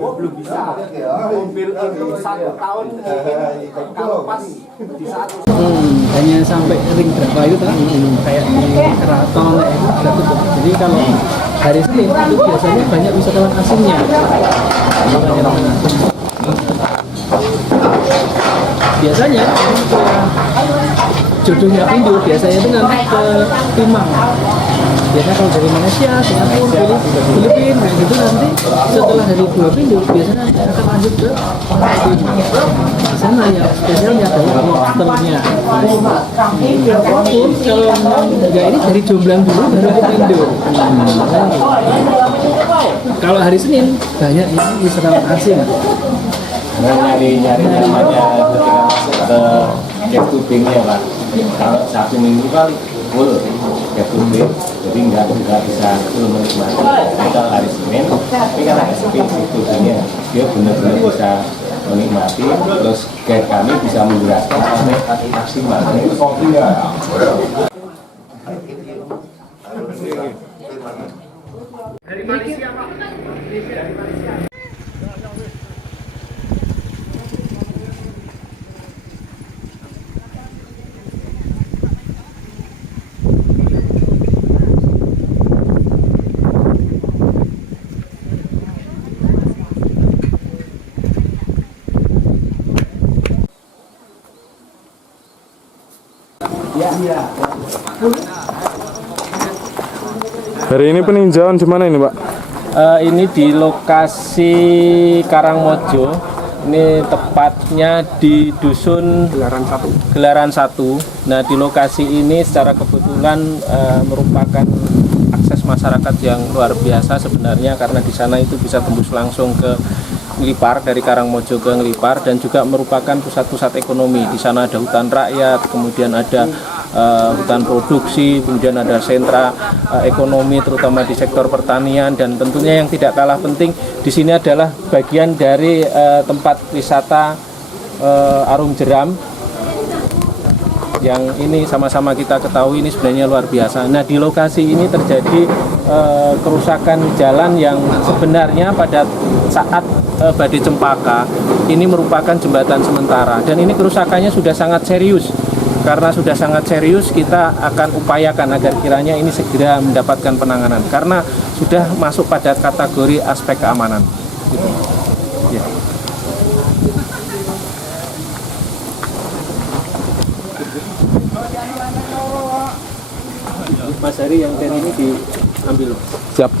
Oh, belum bisa. Mobil itu 1 tahun kalau pas di saat hanya sampai ring berapa itu kan kayak di keraton itu sudah tutup. Jadi kalau hari Senin itu biasanya banyak wisatawan asingnya. Biasanya jodohnya Indo biasanya itu nanti ke Timang. Biasanya kalau dari Malaysia, Singapura, Filipina gitu nanti setelah dari dua pintu biasanya akan lanjut ke Timang. Di sana ya spesialnya adalah lobsternya. Apapun kalau enggak ini dari Jomblang dulu baru ke Indo. Kalau hari Senin banyak ini wisatawan asing. nyari namanya ketika masuk ke cave tubing ya Pak. Kalau Sabtu Minggu kan full cave tubing, jadi nggak bisa full menikmati. Kalau hari Senin, tapi kan ada sepi tubingnya, dia benar-benar bisa menikmati. Terus guide kami bisa menjelaskan sampai maksimal. Itu kopi ya. dari Malaysia Pak. Dari Malaysia. Hari ini peninjauan di mana ini, Pak? Ini di lokasi Karangmojo. Ini tepatnya di dusun Gelaran 1. Nah, di lokasi ini secara kebetulan merupakan akses masyarakat yang luar biasa sebenarnya, karena di sana itu bisa tembus langsung ke Ngelipar, dari Karangmojo ke Ngelipar, dan juga merupakan pusat-pusat ekonomi. Di sana ada hutan rakyat, kemudian ada hutan produksi, kemudian ada sentra ekonomi terutama di sektor pertanian, dan tentunya yang tidak kalah penting di sini adalah bagian dari tempat wisata Arum Jeram yang ini sama-sama kita ketahui ini sebenarnya luar biasa. Nah, di lokasi ini terjadi kerusakan jalan yang sebenarnya pada saat badai Cempaka ini merupakan jembatan sementara, dan ini kerusakannya sudah sangat serius. Karena sudah sangat serius, kita akan upayakan agar kiranya ini segera mendapatkan penanganan, karena sudah masuk pada kategori aspek keamanan. Gitu. Ya. Mas Hari, yang dari ini diambil. Siap.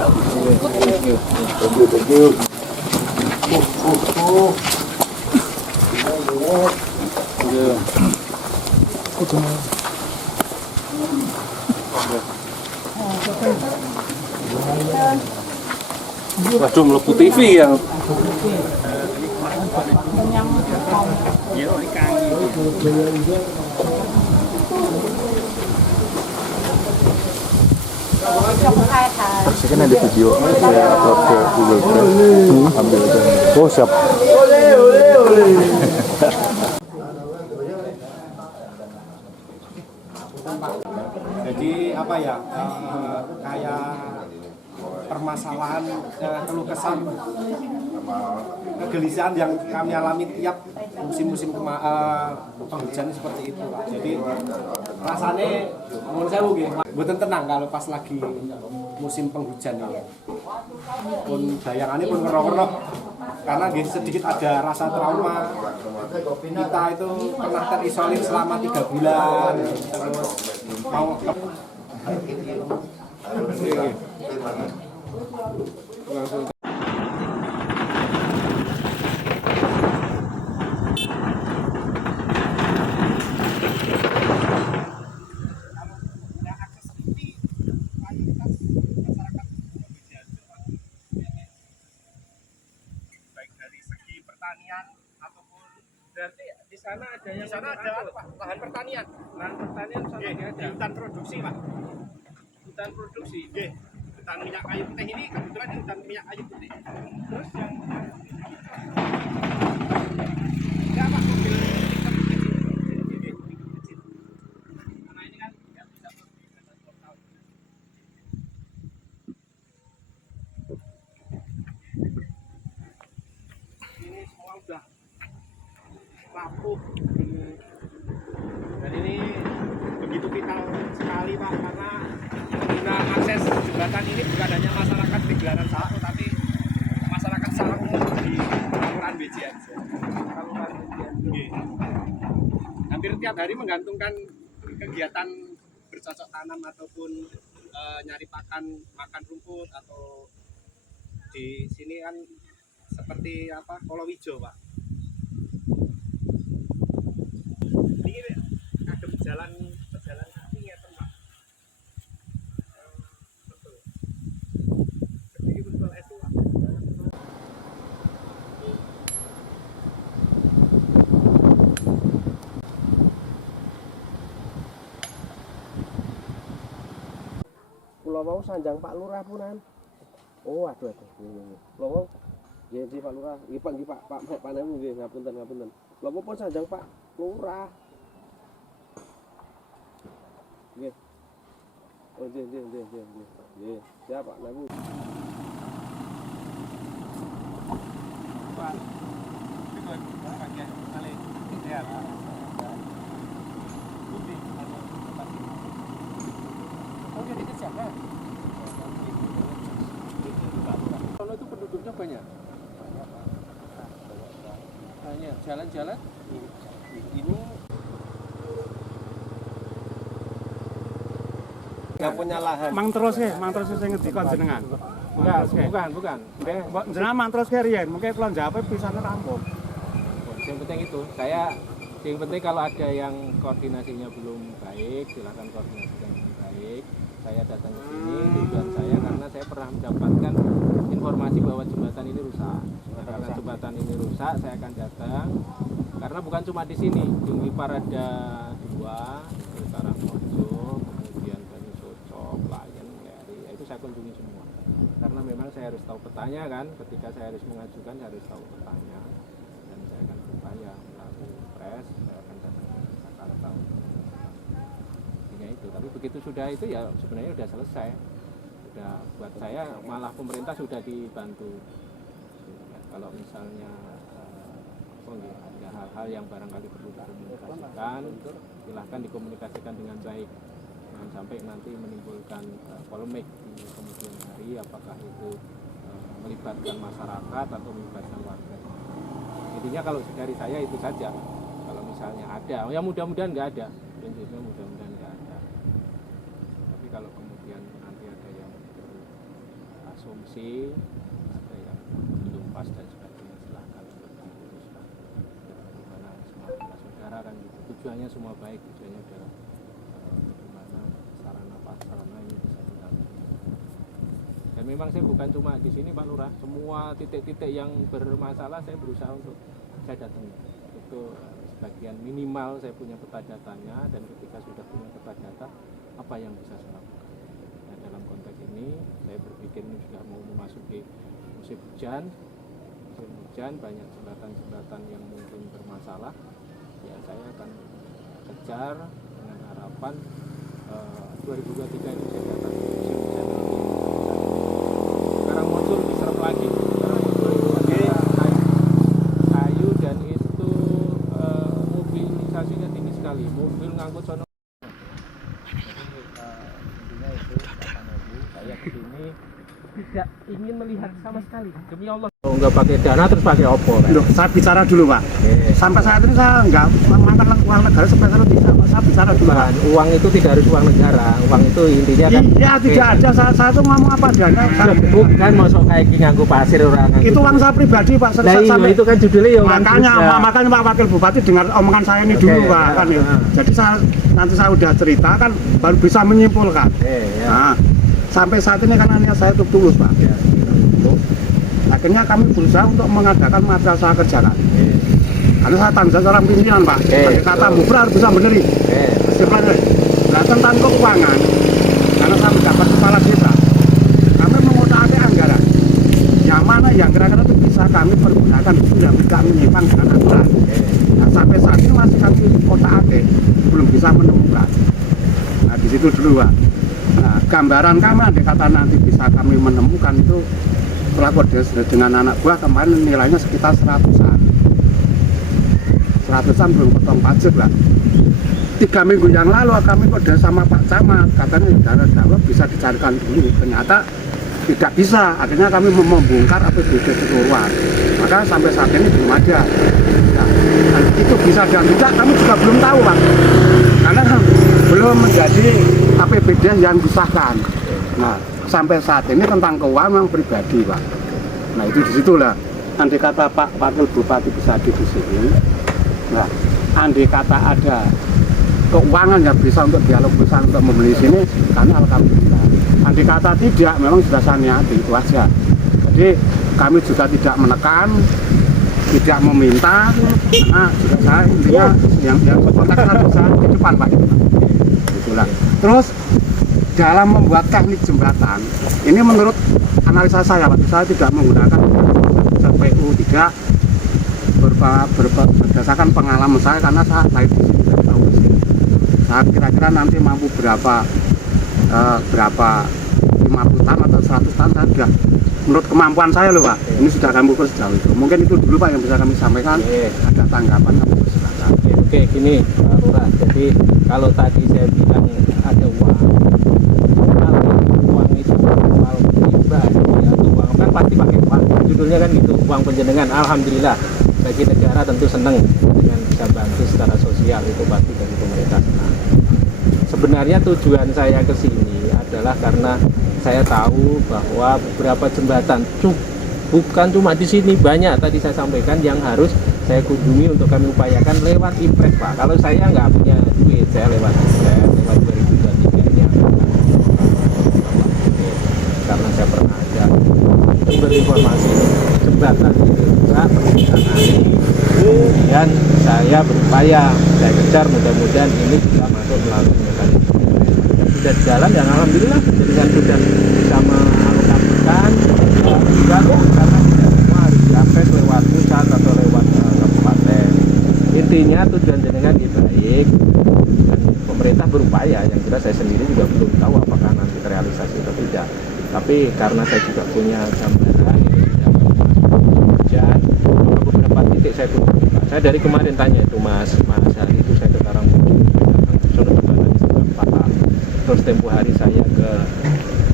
Thank you. Waduh, melepuh TV yang Kan ada video saya upload ke Google Drive, ambil aja. oh siap. Jadi apa ya, kayak permasalahan keluh kesah kegelisahan yang kami alami tiap musim-musim penghujan seperti itu. Jadi rasanya menurut saya mboten tenang kalau pas lagi musim penghujan ini. Pun bayangannya pun ngerok-ngerok, karena sedikit ada rasa trauma. Kita itu pernah terisolir selama 3 bulan, terus mau Berarti di sana ada yang lahan pertanian. lahan pertanian sama Di hutan produksi, Pak. hutan produksi. Hutan minyak kayu putih ini kebetulan di hutan minyak kayu putih. Terus yang Ya, Pak, mobil kecil. sudah rapuh dan ini begitu vital sekali Pak, karena pengguna akses jembatan ini bukan hanya masyarakat di Gelaran 1 tapi masyarakat secara umum di Kelurahan Bejian. Hampir tiap hari menggantungkan kegiatan bercocok tanam ataupun nyari makan rumput, atau di sini kan seperti kolowija Pak. Ini kadang pejalan kaki ya Pak. Betul. Jadi betul itu Pak. Pulau mau sanjang Pak Lurah punan. Oh, aduh. Pulau mau nggih Pak Lurah. Nggih Pak panemu nggih, ngapunten. Pulau pun sanjang Pak Lurah. Nggih. Oh, nggih. Siap Pak Nabu. Pak. Siap. Oke, dikit siapa? Kalau itu penduduknya banyak. Banyak jalan-jalan. Ini nggak punya lahan. Mang terus saya ngedikon jenengan. Bukan. Mbok jenengan mang terus riyen, mungkin kula jawab pisane rampung. Yang penting itu, yang penting kalau ada yang koordinasinya belum baik, silakan koordinasikan dengan baik. Saya datang ke sini, tujuan saya karena saya pernah mendapatkan informasi bahwa jembatan ini rusak. Karena jembatan ini rusak, saya akan datang. Karena bukan cuma di sini, di Wiparada 2, di Karangmojo, kemudian dari Socok, Layan, Leri, itu saya kunjungi semua. Karena memang saya harus tahu petanya kan, ketika saya harus mengajukan, saya harus tahu petanya. Dan saya akan berupaya melalui pres, saya akan datang ke Jakarta. Itu, tapi begitu sudah itu ya sebenarnya sudah selesai. Sudah buat saya malah pemerintah sudah dibantu. Ya, kalau misalnya ada hal-hal yang barangkali perlu dikomunikasikan, silahkan dikomunikasikan dengan baik. Jangan sampai nanti menimbulkan polemik di kemudian hari, apakah itu melibatkan masyarakat atau melibatkan warga. Intinya kalau dari saya itu saja. Kalau misalnya ada, ya mudah-mudahan nggak ada. Prinsipnya mudah-mudahan nggak ada. Tapi kalau kemudian nanti ada yang berasumsi, ada yang belum pas dan sebagainya, silahkan diluruskan. Bagaimana semua saudara kan gitu. Tujuannya semua baik, tujuannya adalah bagaimana sarana ini bisa dilalui. Dan memang saya bukan cuma di sini Pak Lurah, semua titik-titik yang bermasalah saya berusaha untuk saya datangi. Itu bagian minimal saya punya peta datanya, dan ketika sudah punya peta data, apa yang bisa saya lakukan. Nah, dalam konteks ini saya berpikir ini sudah mau memasuki musim hujan, banyak jembatan-jembatan yang mungkin bermasalah, ya saya akan kejar dengan harapan 2023 ini saya datang musim hujan ini. Sekarang muncul diserap lagi. Tinggi sekali, mobil ngangkut sono. Intinya itu saya kesini tidak ingin melihat sama sekali, demi Allah. Oh, nggak pakai dana terus pakai opo? Loh, saya bicara dulu Pak. Sampai saat ini saya nggak makan uang negara sampai sekarang bisa. Saya bicara dulu Pak. Uang itu tidak harus uang negara, uang itu intinya kan. Iya tidak ada. Saya tuh ngomong apa adanya. Bukan masuk kayak nganggo pasir orang. Itu uang saya pribadi Pak. Nah, itu kan judulnya ya. Makanya Pak Wakil Bupati dengar omongan saya ini dulu Pak. Kan, ya. Jadi nanti saya udah cerita kan baru bisa menyimpulkan. Nah, sampai saat ini kan niat saya tulus Pak. Akhirnya kami berusaha untuk mengadakan material saya kerjakan. Karena saya tanggung jawab seorang pimpinan Pak. Kata Bufra harus bisa benerin. Nah, tentang keuangan, karena saya mendapat kepala desa, kami mengotak-atik anggaran. Yang mana yang kira-kira itu bisa kami pergunakan sudah tidak menyimpang dengan aturan. Nah, sampai saat ini masih kami otak-atik, belum bisa menemukan. Nah, di situ dulu Pak. Nah, gambaran kami ada kata nanti bisa kami menemukan itu setelah koordinasi dengan anak buah kemarin nilainya sekitar 100-an. ratusan belum potong pajak lah. 3 minggu yang lalu kami kode sama Pak Camat, katanya daerah bisa dicarikan dulu, ternyata tidak bisa. Akhirnya kami membongkar APBD keseluruhan, maka sampai saat ini belum ada. Nah, itu bisa dan tidak kami juga belum tahu Pak, karena belum menjadi APBD yang disahkan. Nah, sampai saat ini tentang keuangan pribadi Pak. Nah, itu disitulah andai kata Pak Wakil Bupati bisa di sini. Nah, andai kata ada keuangan yang bisa untuk dialog besar untuk membeli sini, kami alhamdulillah. Andai kata tidak, memang sudah saya niati, itu aja. Jadi kami juga tidak menekan, tidak meminta, karena juga saya intinya yang kontak perusahaan di depan Pak. Itulah. Terus dalam membuat teknik jembatan, ini menurut analisa saya Pak, saya tidak menggunakan PU, tidak berdasarkan pengalaman saya, karena saya lahir di sini, saya tahu di sini. Saya kira-kira nanti mampu berapa 50 tahun atau 100 tahun saya sudah, menurut kemampuan saya loh Pak, ini sudah kami ukur sejauh itu. Mungkin itu dulu Pak yang bisa kami sampaikan. Ada tanggapan kami persilakan. Oke, gini Pak Lurah, jadi kalau tadi saya bilang ada uang, kalau uang itu uang pribadi atau uang kan pasti pakai uang, judulnya kan gitu, uang penjenengan. Alhamdulillah bagi negara tentu senang dengan bisa bantu secara sosial, itu pasti dari pemerintah. Sebenarnya tujuan saya ke sini adalah karena saya tahu bahwa beberapa jembatan bukan cuma di sini, banyak tadi saya sampaikan yang harus saya kunjungi untuk kami upayakan lewat impres Pak. Kalau saya nggak punya duit, saya lewat impres, lewat 2023 ini karena saya pernah ada sumber informasi jembatan itu juga kemudian saya berupaya, saya kejar, mudah-mudahan ini juga masuk melalui mekanisme sudah jalan, dan alhamdulillah dengan sudah bisa mengalokasikan juga kok, karena tidak semua harus diakses lewat pusat atau lewat kabupaten. Intinya tujuan jenengan baik dan pemerintah berupaya, yang jelas saya sendiri juga belum tahu apakah nanti terrealisasi atau tidak, tapi karena saya juga punya gambaran ini sudah hujan, beberapa titik saya belum buka. Saya dari kemarin tanya itu Mas hari itu saya ke Karangmojo, terus tempo hari saya ke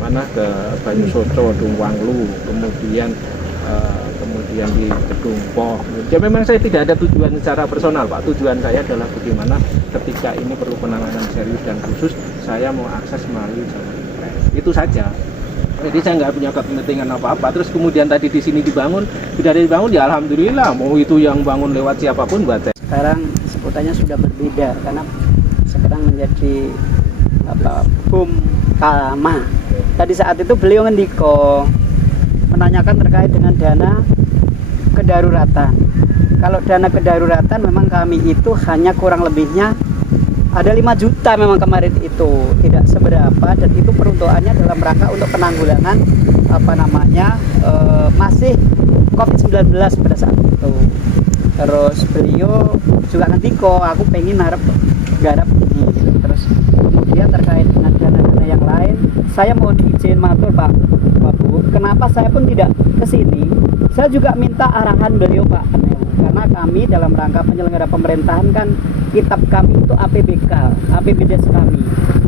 mana, ke Banyusoco, Dumwanglu, kemudian di Gedung Poh. Ya memang saya tidak ada tujuan secara personal Pak, tujuan saya adalah bagaimana ketika ini perlu penanganan serius dan khusus, saya mau akses melalui jalur impres, itu saja. Jadi saya nggak punya kepentingan apa-apa. Terus kemudian tadi di sini dibangun, sudah dibangun ya alhamdulillah, mau itu yang bangun lewat siapapun buat saya. Sekarang sebutannya sudah berbeda karena sekarang menjadi Bum Kalama. Tadi saat itu beliau ngendiko menanyakan terkait dengan dana kedaruratan. Kalau dana kedaruratan memang kami itu hanya kurang lebihnya ada 5 juta memang kemarin itu, tidak seberapa, dan itu peruntukannya dalam rangka untuk penanggulangan masih COVID-19 pada saat itu. Terus beliau juga ngendiko, aku pengen garap ini gitu. Terus kemudian terkait dengan dana-dana yang lain, saya mau diizin matur Pak Bu, kenapa saya pun tidak ke sini. Saya juga minta arahan beliau Pak Peneu, karena kami dalam rangka penyelenggara pemerintahan kan kitab kami itu APBK, APBD kami,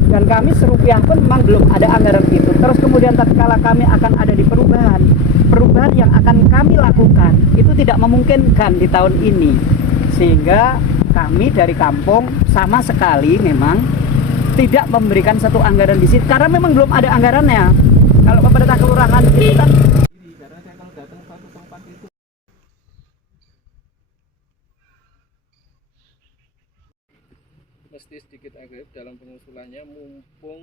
dan kami serupiah pun memang belum ada anggaran itu. Terus kemudian tatkala kami akan ada di perubahan yang akan kami lakukan itu tidak memungkinkan di tahun ini, sehingga kami dari kampung sama sekali memang tidak memberikan satu anggaran di sini karena memang belum ada anggarannya. Kalau pemerintah kelurahan itu kan mesti sedikit agresif dalam pengusulannya, mumpung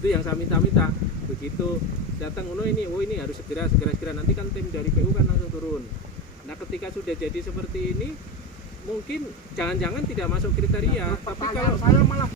itu yang saya minta. Begitu datang ini harus segera nanti kan tim dari PU kan langsung turun. Nah ketika sudah jadi seperti ini mungkin jangan-jangan tidak masuk kriteria, tapi kalau saya malah